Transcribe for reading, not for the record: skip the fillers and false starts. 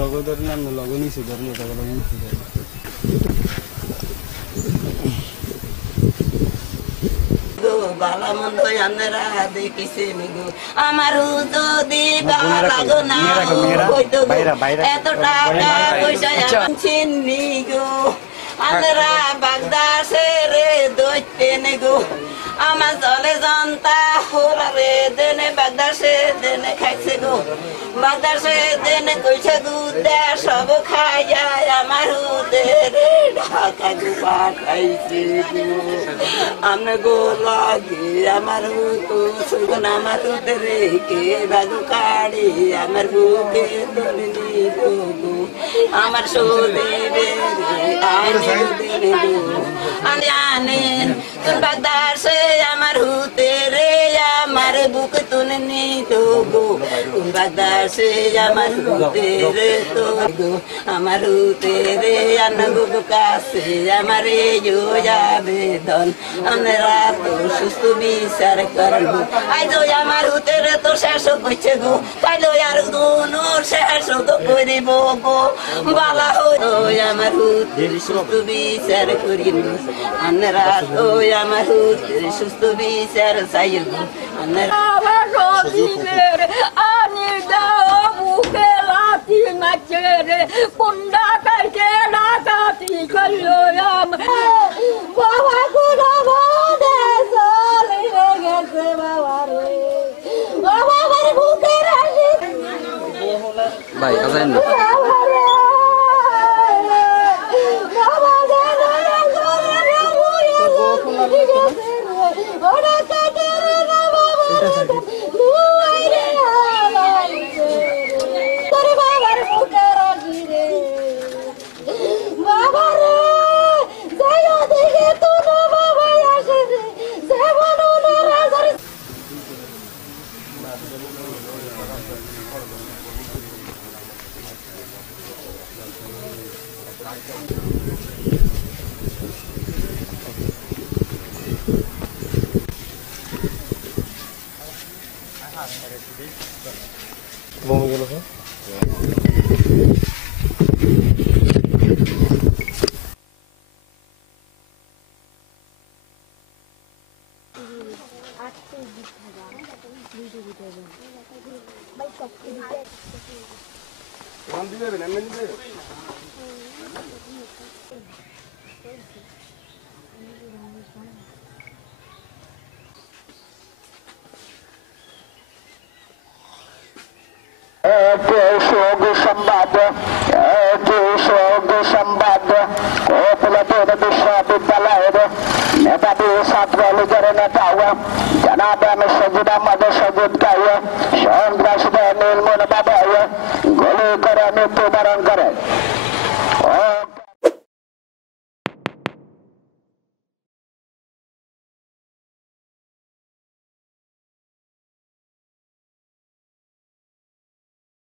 logo ধরলে আমরা logo নিচে ধরলে এটা logo নিচে ধরলে বালা মন্দ আমরা দেখিছে নিগো আমার যদি বালা লাগো না হইতো এত টাকা পয়সা চিনি গো আমরা বাগদাসে রে দইতে নেগো আমার চলে জনতা হোলা রে দেনে বাগদাসে দেনে খাইছে গো বাগদাসে দেনে কইছে গো দে সব খাই যায় আমার হুদের ঢাকা গো পাঠাইছে গো আমনে গো লাগি আমার হুতো সুগন আমার হুদের কে বাগু কাড়ি আমার বুকে দলি গো আমার সোদেবে আনে দেনে গো আনে তোর বাগদাসে আমার হুতে রে আমার বুক তুলে নি তো গো বাগদাসে আমার হুতে রে তো গো আমার হুতে রে আনগো কাছে আমার ইয়ো আবেদন আমরা তো সুস্থ বিচার করবো আইজো আমার হুতে রে তো শেষ কইছে গো কাইলো আর দুনো শেষ তো করিব গো বালা হই আমার হুতে সুস্থ বিচার করিব আমরা তো আমার হুতে সুস্থ বিচার চাইব আমরা সজীবের আনি দাও বুকে লাঠি মাছে রে কুন্ডা কাইতে ডাকাতি কইলো বাবা গুলো বদে চলে গেছে বাবা রে বাবা আমার বুকে রাখি ভাই আছেন না বমি গেল বিশ্ববিদ্যালয়ের নেতাদের ছাত্র লীগের নেতা